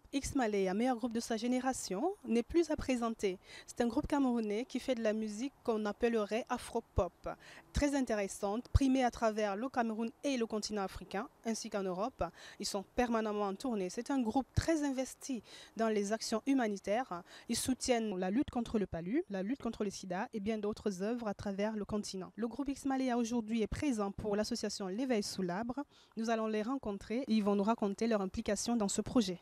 groupe X-Malaya, meilleur groupe de sa génération, n'est plus à présenter. C'est un groupe camerounais qui fait de la musique qu'on appellerait afro-pop. Très intéressante, primée à travers le Cameroun et le continent africain, ainsi qu'en Europe. Ils sont permanemment en tournée. C'est un groupe très investi dans les actions humanitaires. Ils soutiennent la lutte contre le palu, la lutte contre le sida et bien d'autres œuvres à travers le continent. Le groupe X-Malaya aujourd'hui est présent pour l'association L'Éveil sous l'arbre. Nous allons les rencontrer et ils vont nous raconter leur implication dans ce projet.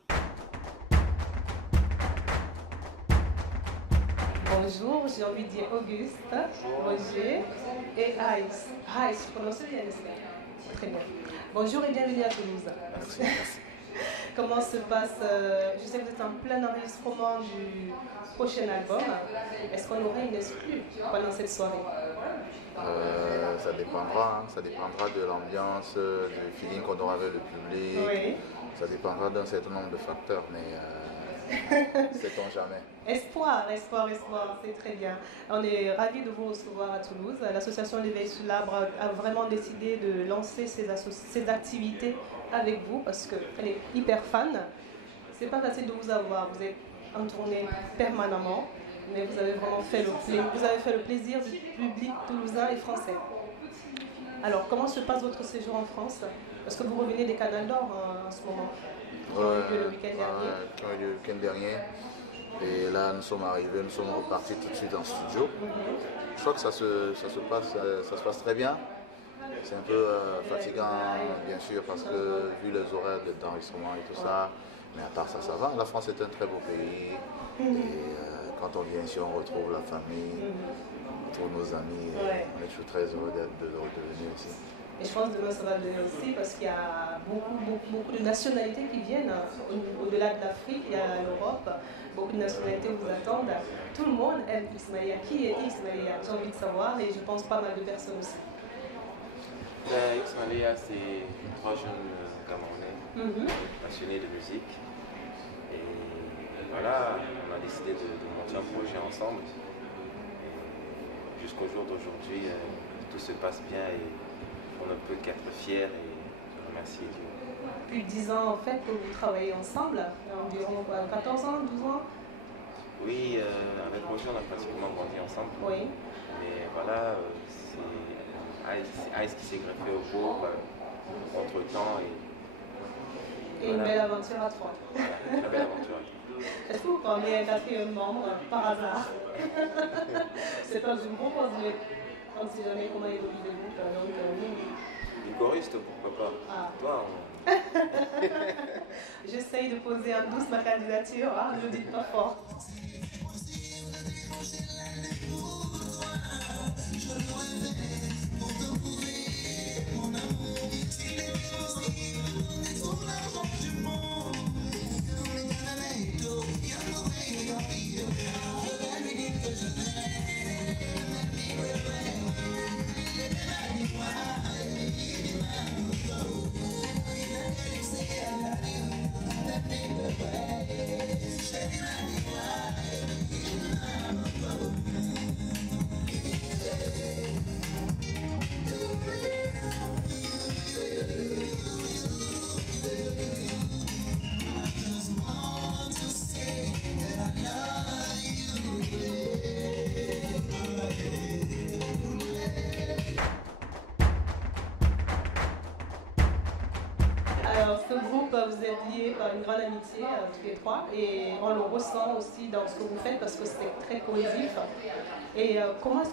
Bonjour, j'ai envie de dire Auguste, Roger et Aïs. Aïs, je prononce bien, n'est-ce pas? Très bien. Bonjour et bienvenue à Toulouse. Merci, merci. Comment se passe, je sais que vous êtes en plein enregistrement du prochain album. Est-ce qu'on aurait une exclue pendant cette soirée? Ça dépendra de l'ambiance, du feeling qu'on aura avec le public. Oui. Ça dépendra d'un certain nombre de facteurs, mais sait-on jamais. Espoir, c'est très bien. On est ravis de vous recevoir à Toulouse. L'association L'Éveil sous l'arbre a vraiment décidé de lancer ses activités avec vous parce qu'elle est hyper fan. C'est pas facile de vous avoir, vous êtes en tournée permanemment, mais vous avez vraiment fait le plaisir du public toulousain et français. Alors, comment se passe votre séjour en France? Parce que vous revenez des Canals d'Or en ce moment. Le week-end dernier. Le week-end dernier. Et là, nous sommes repartis tout de suite en studio. Je crois que ça se passe très bien. C'est un peu fatigant, bien sûr, parce que vu les horaires d'enregistrement et tout ça, mais à part ça, ça va. La France est un très beau pays. Et quand on vient ici, on retrouve la famille, on retrouve nos amis. On est toujours très heureux de venir ici. Et je pense que demain ça va venir aussi parce qu'il y a beaucoup de nationalités qui viennent au-delà de l'Afrique, il y a l'Europe, beaucoup de nationalités vous attendent. Tout le monde aime X-Malaya. Qui est X-Malaya? J'ai envie de savoir et je pense pas mal de personnes aussi. X-Malaya, c'est 3 jeunes Camerounais passionnés de musique. Et voilà, on a décidé de monter un projet ensemble. Jusqu'au jour d'aujourd'hui, tout se passe bien et on ne peut qu'être fiers et remercier Dieu. Depuis 10 ans en fait que vous travaillez ensemble, environ 14 ans, 12 ans? Oui, avec Roger on a pratiquement grandi ensemble. Oui. Mais voilà, c'est Ice qui s'est greffé au groupe entre temps et voilà. Une belle aventure à 3. Voilà, une très belle aventure à 3. Est-ce que vous prenez un 4e membre par hasard? C'est pas je me propose, mais on ne sait jamais comment évolue le groupe. Une choriste, pourquoi pas? Ah. Toi, J'essaye de poser en douce ma candidature, hein, ne le dites pas fort. Alors, ce groupe, vous êtes liés par une grande amitié, tous les trois, et on le ressent aussi dans ce que vous faites parce que c'est très cohésif. Et comment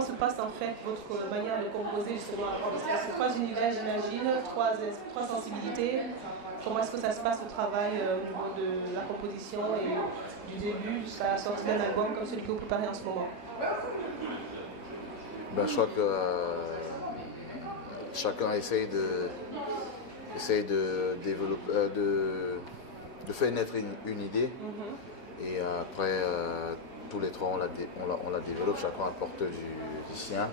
se passe en fait votre manière de composer justement? Parce que c'est 3 univers, j'imagine, 3 sensibilités. Comment est-ce que ça se passe au travail au niveau de la composition et du début jusqu'à la sortie d'un album comme celui que vous préparez en ce moment? Ben, je crois que chacun essaye de développer, de faire naître une idée. Et après, tous les trois, on la développe, chacun apporte du sien.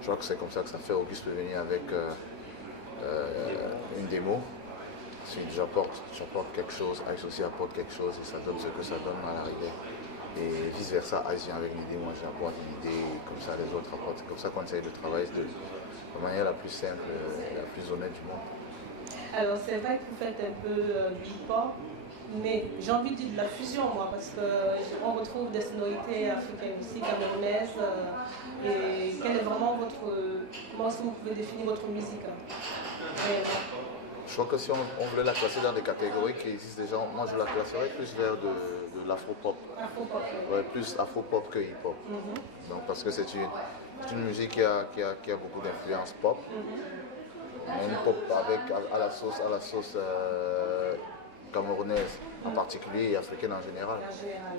Je crois que c'est comme ça que ça fait. Auguste peut venir avec une démo. Ensuite, j'apporte quelque chose, Ice aussi apporte quelque chose et ça donne ce que ça donne à l'arrivée. Et vice versa, Ice vient avec une idée, moi j'apporte une idée, comme ça les autres apportent. C'est comme ça qu'on essaye de travailler de la manière la plus simple, la plus honnête du monde. Alors c'est vrai que vous faites un peu du hip-hop, mais j'ai envie de dire de la fusion moi, parce qu'on retrouve des sonorités africaines aussi, camerounaises. Et quel est vraiment votre... comment est-ce que vous pouvez définir votre musique réellement? Je crois que si on voulait la classer dans des catégories qui existent déjà, moi je la classerais plus vers de l'afro-pop. Afro-pop, Ouais, plus afro-pop que hip-hop. Donc parce que c'est une musique qui a beaucoup d'influence pop. Mais une pop avec à la sauce camerounaise en particulier et africaine en général.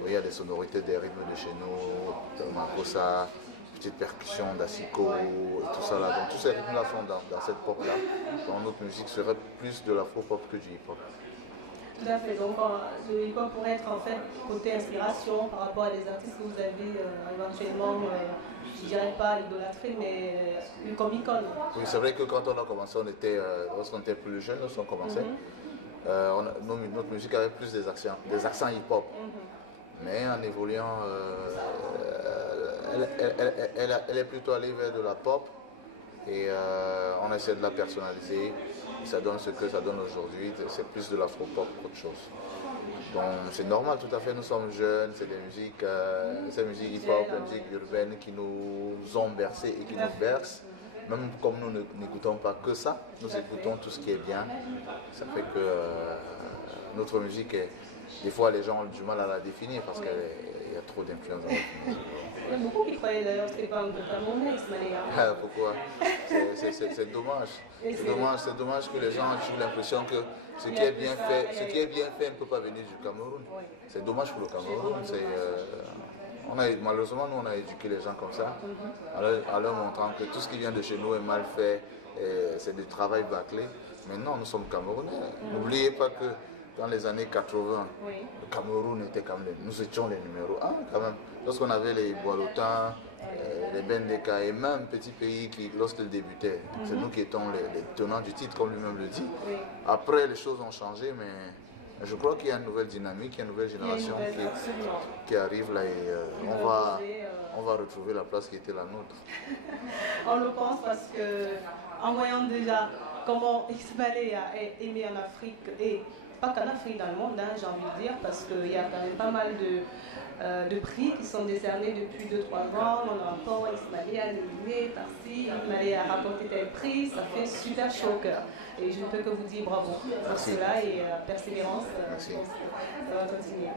Il y a des sonorités, des rythmes de chez nous, de makossa, petites percussions d'asiko et tout ça là. Donc tous ces rythmes là sont dans cette pop là. Donc notre musique serait plus de l'afro-pop que du hip-hop. Tout à fait, donc le hip-hop pourrait être en fait côté inspiration par rapport à des artistes que vous avez éventuellement, je dirais pas idolâtrés, mais eu comme icône. Oui, c'est vrai que quand on a commencé, lorsqu'on était plus jeune, lorsqu'on commençait, notre musique avait plus des accents hip-hop. Mais en évoluant, elle est plutôt allée vers de la pop et on essaie de la personnaliser. Ça donne ce que ça donne aujourd'hui, c'est plus de l'afro-pop qu'autre chose. Donc c'est normal, tout à fait, nous sommes jeunes, c'est des musiques, ces musiques hip-hop, des musiques urbaines qui nous ont bercés et qui nous bercent. Même comme nous n'écoutons pas que ça, nous écoutons tout ce qui est bien. Ça fait que notre musique, des fois les gens ont du mal à la définir parce qu'il y a trop d'influence dans notre musique. Il y a beaucoup qui croyaient d'ailleurs que ce n'était pas un groupe camerounais, Ismaël. Pourquoi? C'est dommage. C'est dommage que les gens aient l'impression que ce qui est bien fait ne peut pas venir du Cameroun. C'est dommage pour le Cameroun. Malheureusement, nous, on a éduqué les gens comme ça, en leur montrant que tout ce qui vient de chez nous est mal fait, c'est du travail bâclé. Mais non, nous sommes Camerounais. N'oubliez pas que dans les années 80, le Cameroun était quand même, nous étions les numéros 1 quand même. Lorsqu'on avait les Boilotins, les Bendeka et même petits pays qui, lorsqu'ils débutaient, c'est nous qui étions les tenants du titre, comme lui-même le dit. Après, les choses ont changé, mais je crois qu'il y a une nouvelle dynamique, il y a une nouvelle génération qui arrive là et on va retrouver la place qui était la nôtre. On le pense parce que, en voyant déjà comment Ismaël a aimé en Afrique et pas qu'en Afrique, dans le monde, hein, j'ai envie de dire, parce qu'il y a quand même pas mal de prix qui sont décernés depuis 2-3 ans. On a encore Ismaël nominé par-ci, Ismaël a rapporté tel prix, ça fait super chaud au cœur. Et je ne peux que vous dire bravo pour cela et persévérance. Merci. Ça va continuer.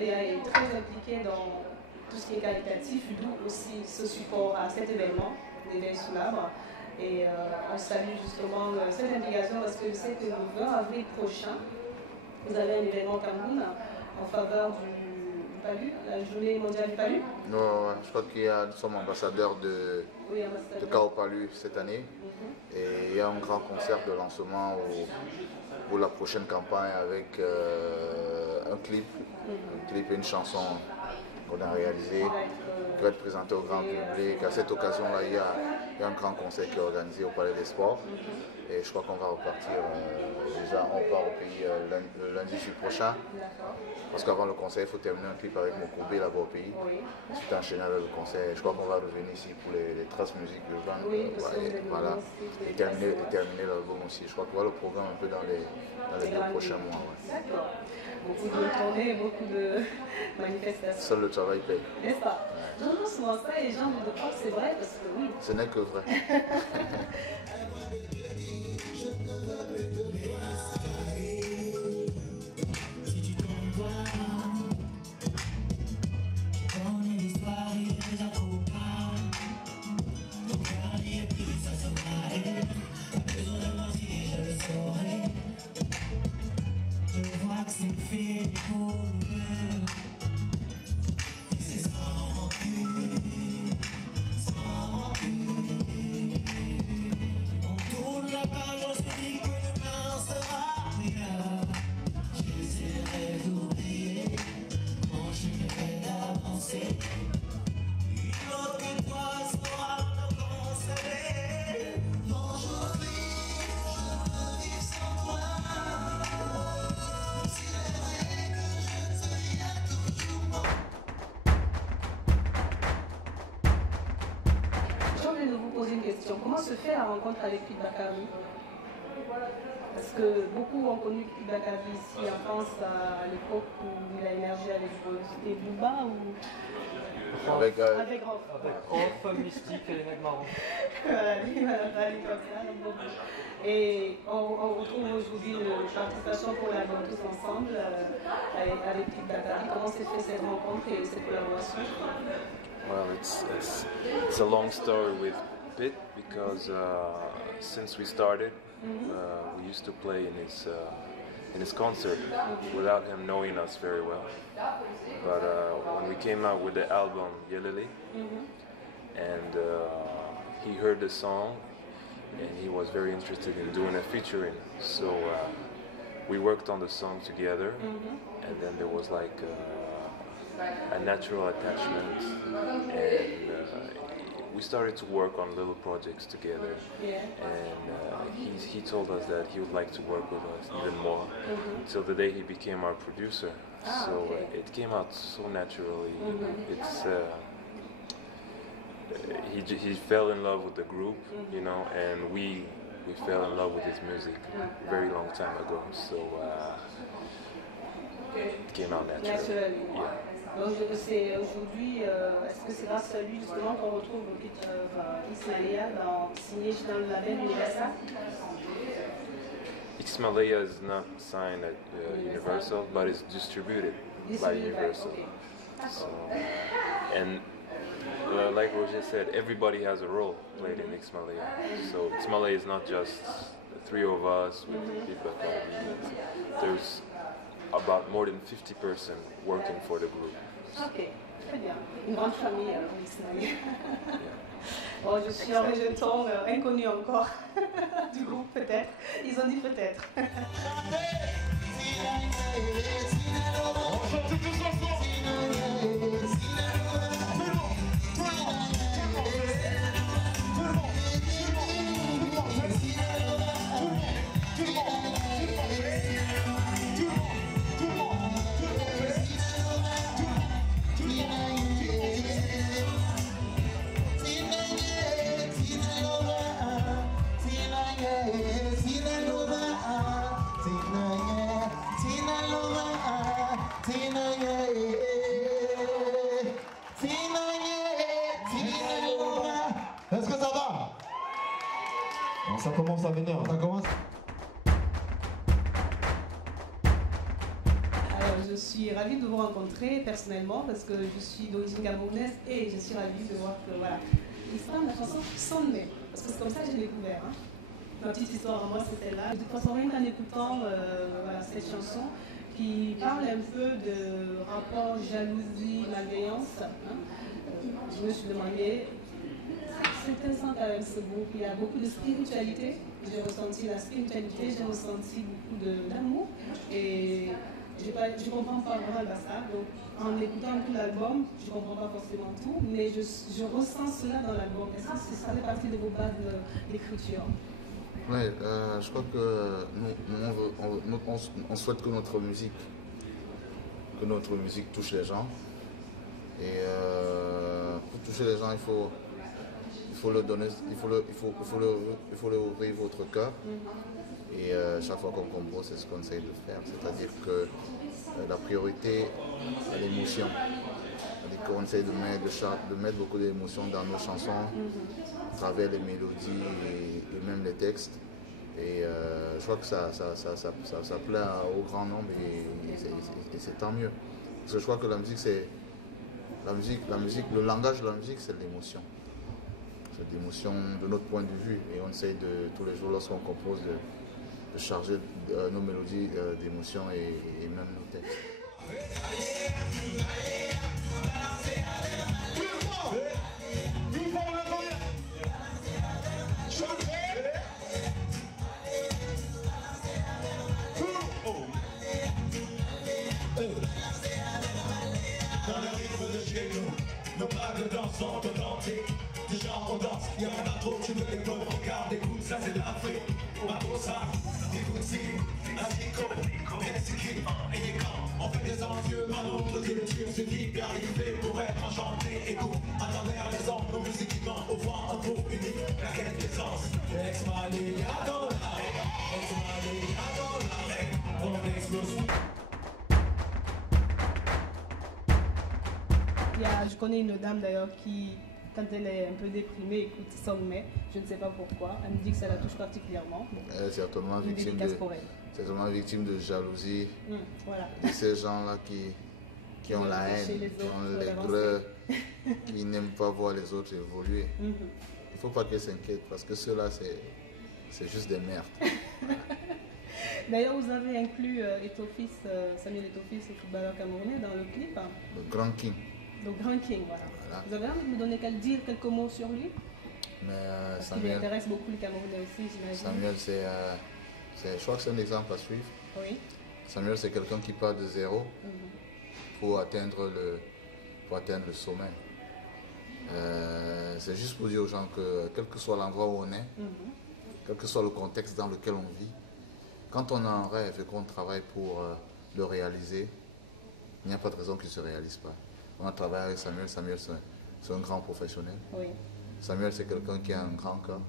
Est très impliqué dans tout ce qui est qualitatif, d'où aussi ce support à cet événement, l'éveil sous l'arbre. Et on salue justement cette implication parce que je sais que le 20 avril prochain, vous avez un événement au Cameroun en faveur du Palu, la journée mondiale du Palu. Non, je crois nous sommes ambassadeurs de Kao Palu cette année. Et il y a un grand concert de lancement pour la prochaine campagne avec un clip et une chanson qu'on a réalisée, qui va être présentée au grand public. À cette occasion-là, il y a un grand concert qui est organisé au Palais des Sports. Et je crois qu'on va repartir, déjà on part au pays le lundi prochain. Parce qu'avant le concert, il faut terminer un clip avec Mokobe là-bas au pays. Ensuite enchaîner avec le concert. Je crois qu'on va revenir ici pour les traces musiques de Jean. Voilà. Et terminer l'album aussi. Je crois qu'on va le programme un peu dans les 2 prochains mois. D'accord. Beaucoup de tournées, beaucoup de manifestations. Seul le travail paye. N'est-ce pas? Non, souvent ça, les gens me disent, c'est vrai, parce que oui. Ce n'est que vrai. se fait la rencontre avec Pete Bakary? Parce que beaucoup ont connu Pete Bakary ici en France à l'époque où il a émergé avec c'était Booba ou Avec Off, Mystique et les mecs marrons. voilà, lui, m'a parlé comme ça. Donc, et on retrouve aujourd'hui une participation pour l'album tous ensemble avec Pete Bakary. Comment s'est fait cette rencontre et cette collaboration? Well, it's a long story with Pete because since we started, we used to play in his concert without him knowing us very well. But when we came out with the album Yelele, and he heard the song, and he was very interested in doing a featuring. So we worked on the song together, and then there was like a natural attachment, and we started to work on little projects together. And he told us that he would like to work with us even more till the day he became our producer. So it came out so naturally. It's he fell in love with the group, you know, and we fell in love with his music a very long time ago. So it came out naturally. Yeah. Donc c'est aujourd'hui, est-ce que c'est grâce à lui justement qu'on retrouve Ismaëlia signé dans le label Universal? Ismaëlia is not signed at Universal, but it's distributed by Universal. Okay. So, and like Roger said, everybody has a role played in Ismaëlia. So Ismaëlia is not just the three of us with Pete Bakary. There's about more than 50% working for the group. Ok, très bien. Une grande famille Ismaëlia. Bon, je suis en rejeton inconnu encore du groupe peut-être. Ils ont dit peut-être. Est-ce que ça va? Bon, ça commence à venir, ça commence. Alors, je suis ravie de vous rencontrer personnellement parce que je suis d'origine camerounaise et je suis ravie de voir que voilà, l'histoire de la chanson sonne même. Parce que c'est comme ça que j'ai découvert. Hein. Ma petite histoire à moi, c'est celle-là. De toute façon, rien qu'en écoutant voilà, cette chanson qui parle un peu de rapport jalousie, malveillance, hein, je me suis demandé. C'est intéressant quand même ce groupe, il y a beaucoup de spiritualité, j'ai ressenti la spiritualité, j'ai ressenti beaucoup d'amour et je ne comprends pas vraiment ça, donc en écoutant tout l'album, je ne comprends pas forcément tout, mais je ressens cela dans l'album. Est-ce que ça fait partie de vos bases d'écriture? Oui, je crois que nous on souhaite que notre musique touche les gens et pour toucher les gens il faut le donner, il faut le ouvrir votre cœur et chaque fois qu'on compose c'est ce qu'on essaye de faire, c'est-à-dire que la priorité est l'émotion, c'est-à-dire qu'on essaye de mettre beaucoup d'émotions dans nos chansons à travers les mélodies et même les textes et je crois que ça plaît au grand nombre et c'est tant mieux parce que je crois que la musique, le langage de la musique c'est l'émotion. D'émotion de notre point de vue et on essaye de tous les jours lorsqu'on compose de charger nos mélodies d'émotion et même nos textes. Dans le rythme de chez nous, nos pas de danse sont authentiques. Déjà on danse, y'a pas trop, tu veux les peuples, regarde, écoute, ça c'est de l'Afrique. Ma ça, écoute, si, Asico, Mexique, et quand on fait des envieux, Mano, de culture, c'est vite arrivé pour être enchanté. Écoute, à travers les ondes, nos musiques qui vont au vent, on trouve unique, la quête des sens. Ex-Mali, y'a dollar. Ex-Mali, y'a dollar. On explose. Je connais une dame d'ailleurs qui, quand elle est un peu déprimée, écoute Songmay, je ne sais pas pourquoi, elle me dit que ça la touche particulièrement. Bon, Elle est certainement victime de jalousie, voilà. de ces gens-là qui ont la haine, qui ont l'aigreur, qui n'aiment pas voir les autres évoluer. Il ne faut pas qu'elle s'inquiète parce que ceux-là, c'est juste des merdes. D'ailleurs, vous avez inclus Samuel Eto'o-Fils, le footballeur camerounais, dans le clip. Le Grand King. Le Grand King, voilà. Vous avez envie de me donner dire quelques mots sur lui? Parce qu'il intéresse beaucoup les Camerounais aussi, j'imagine. Samuel, je crois que c'est un exemple à suivre. Oui. Samuel, c'est quelqu'un qui part de zéro pour atteindre le sommet. C'est juste pour dire aux gens que quel que soit l'endroit où on est, quel que soit le contexte dans lequel on vit, quand on a un rêve et qu'on travaille pour le réaliser, il n'y a pas de raison qu'il ne se réalise pas. On a travaillé avec Samuel. Samuel, c'est un grand professionnel. Oui. Samuel, c'est quelqu'un qui a un grand cœur.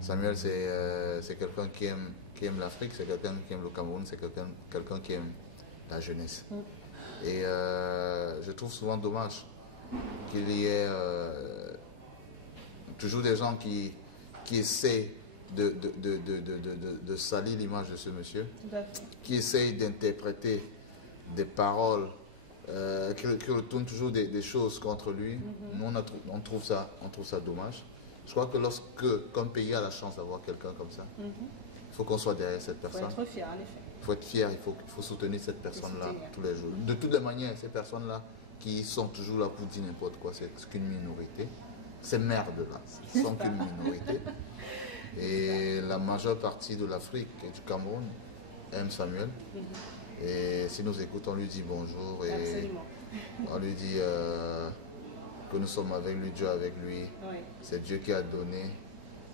Samuel, c'est quelqu'un qui aime l'Afrique, c'est quelqu'un qui aime le Cameroun, c'est quelqu'un qui aime la jeunesse. Et je trouve souvent dommage qu'il y ait toujours des gens qui essaient de salir l'image de ce monsieur, qui essayent d'interpréter des paroles, qui retournent toujours des choses contre lui. Nous, on trouve ça dommage. Je crois que qu'un pays a la chance d'avoir quelqu'un comme ça, il faut qu'on soit derrière cette personne. Il faut être fier, en effet. Il faut être fier, il faut soutenir cette personne-là tous les jours. De toutes les manières, ces personnes-là qui sont toujours là pour dire n'importe quoi, c'est qu'une minorité. Ces merdes-là, ce sont qu'une minorité. Et la majeure partie de l'Afrique et du Cameroun aime Samuel. Et si nous écoutons, on lui dit bonjour et absolument. On lui dit que nous sommes avec lui, Dieu avec lui. Oui. C'est Dieu qui a donné.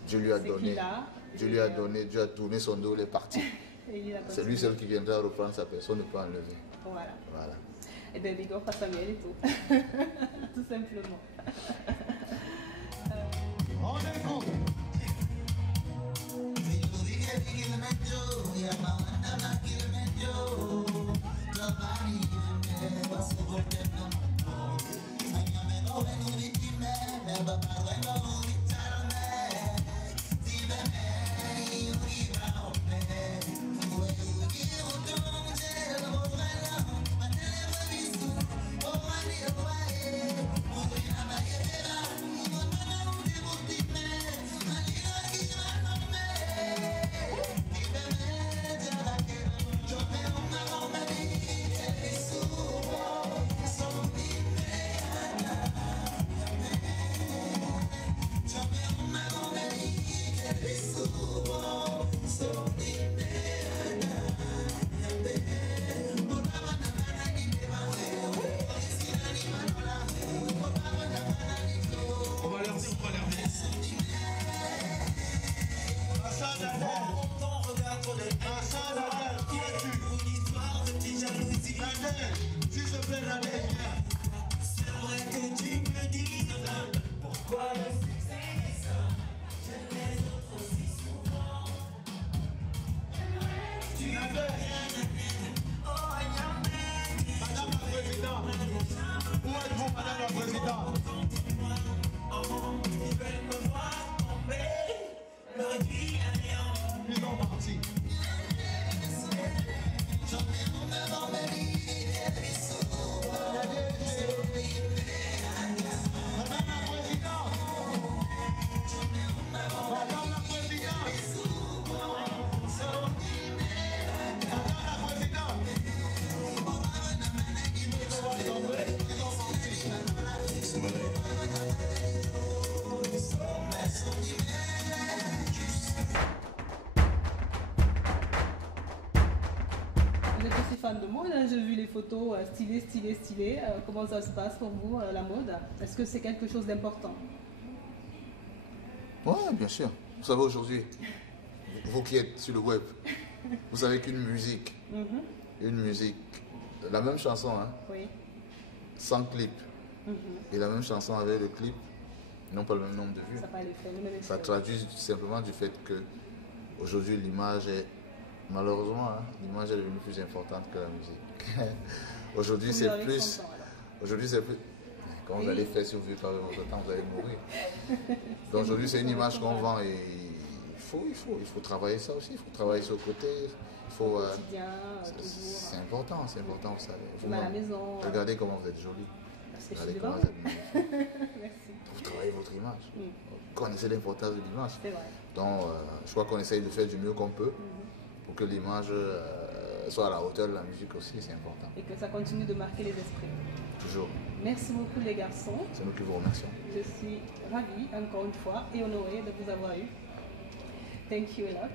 Dieu lui a donné. Dieu lui a donné. Dieu a tourné son dos, il est parti. C'est lui seul qui viendra reprendre sa personne, ne pas enlever. Voilà. Et bien, big up à Samuel et tout. Tout simplement. On écoute. Vous êtes aussi fan de mode, hein? J'ai vu les photos stylées. Comment ça se passe pour vous, la mode? Est-ce que c'est quelque chose d'important? Oui, bien sûr. Vous savez, aujourd'hui, vous qui êtes sur le web, vous savez qu'une musique, la même chanson, hein, oui. sans clip, et la même chanson avec le clip, Ils n'ont pas le même nombre de vues. Ça n'a pas l'effet, le même effet. Ça traduit simplement du fait que aujourd'hui l'image est, malheureusement, hein, l'image est devenue plus importante que la musique. Aujourd'hui c'est plus... Aujourd'hui c'est plus... Quand vous allez faire, si vous vivez pas avec votre temps, vous allez mourir. Donc aujourd'hui c'est une image qu'on vend et il faut travailler ça aussi, il faut travailler sur le côté. Il faut, c'est important, vous savez. Vous à la maison. Regardez comment vous êtes jolie. Regardez comment vous êtes magnifique. Merci. Vous travaillez votre image. Connaissez l'importance de l'image. C'est vrai. Donc je crois qu'on essaye de faire du mieux qu'on peut pour que l'image soit à la hauteur de la musique aussi, c'est important. Et que ça continue de marquer les esprits. Toujours. Merci beaucoup les garçons. C'est nous qui vous remercions. Je suis ravie encore une fois et honorée de vous avoir eu. Thank you a lot.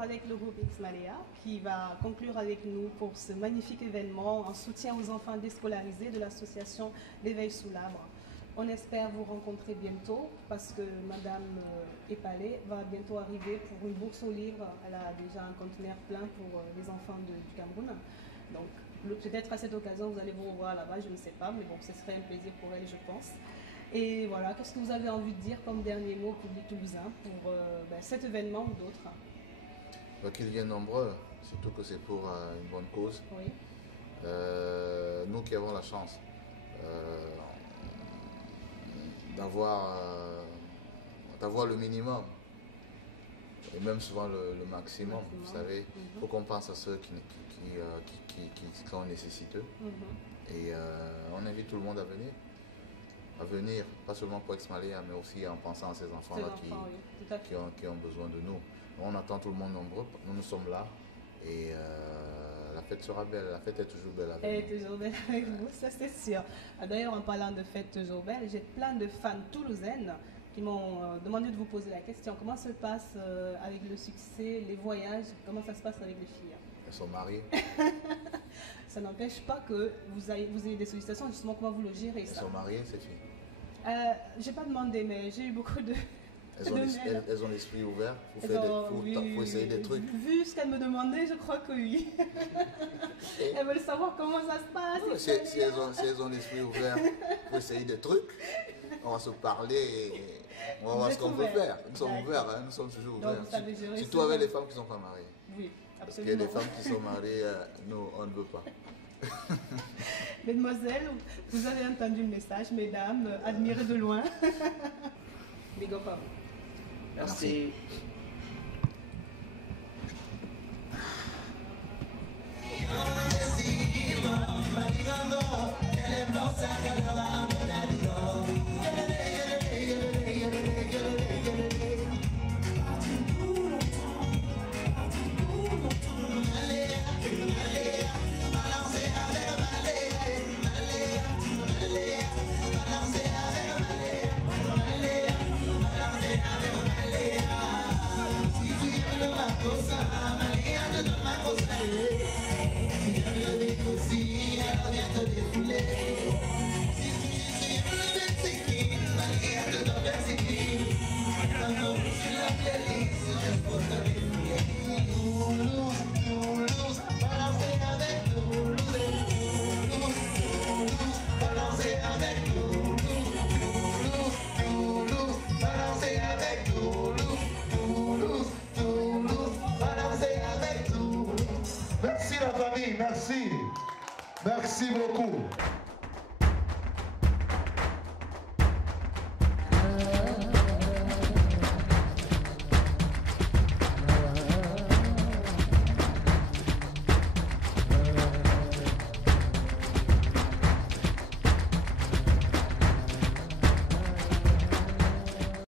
Avec le groupe X-Malea qui va conclure avec nous pour ce magnifique événement en soutien aux enfants déscolarisés de l'association L'éveil sous l'arbre. On espère vous rencontrer bientôt parce que Madame Epalé va bientôt arriver pour une bourse aux livres. Elle a déjà un conteneur plein pour les enfants du Cameroun. Donc peut-être à cette occasion vous allez vous revoir là-bas, je ne sais pas, mais bon, ce serait un plaisir pour elle, je pense. Et voilà, qu'est-ce que vous avez envie de dire comme dernier mot au public toulousain pour cet événement ou d'autres? Qu'ils viennent nombreux, surtout que c'est pour une bonne cause. Oui. Nous qui avons la chance d'avoir le minimum, et même souvent le maximum, vous savez, il faut qu'on pense à ceux qui sont nécessiteux. Et on invite tout le monde à venir, pas seulement pour X-Malea, mais aussi en pensant à ces enfants-là qui ont besoin de nous. On attend tout le monde nombreux, nous sommes là et la fête sera belle, la fête est toujours belle avec nous. Elle est toujours belle avec vous, ça c'est sûr. D'ailleurs, en parlant de fête toujours belle, j'ai plein de fans toulousaines qui m'ont demandé de vous poser la question. Comment se passe avec le succès, les voyages, comment ça se passe avec les filles? Elles sont mariées. Ça n'empêche pas que vous ayez des sollicitations, justement, comment vous le gérez ça? Elles sont mariées, ces filles? J'ai pas demandé, mais j'ai eu beaucoup de... Elles ont l'esprit ouvert pour essayer des trucs. Vu ce qu'elles me demandaient, je crois que oui. Elles veulent savoir comment ça se passe. Ouais, si elles ont l'esprit ouvert pour essayer des trucs, on va se parler et on va voir ce qu'on peut faire. Nous sommes ouverts, hein, nous sommes toujours ouverts. Surtout avec les femmes qui ne sont pas mariées. Oui, absolument. Parce qu'il y a des femmes qui sont mariées, nous, on ne veut pas. Mesdemoiselles, vous avez entendu le message, mesdames, admirez de loin. Big up. Merci. Merci la famille, merci. Merci beaucoup.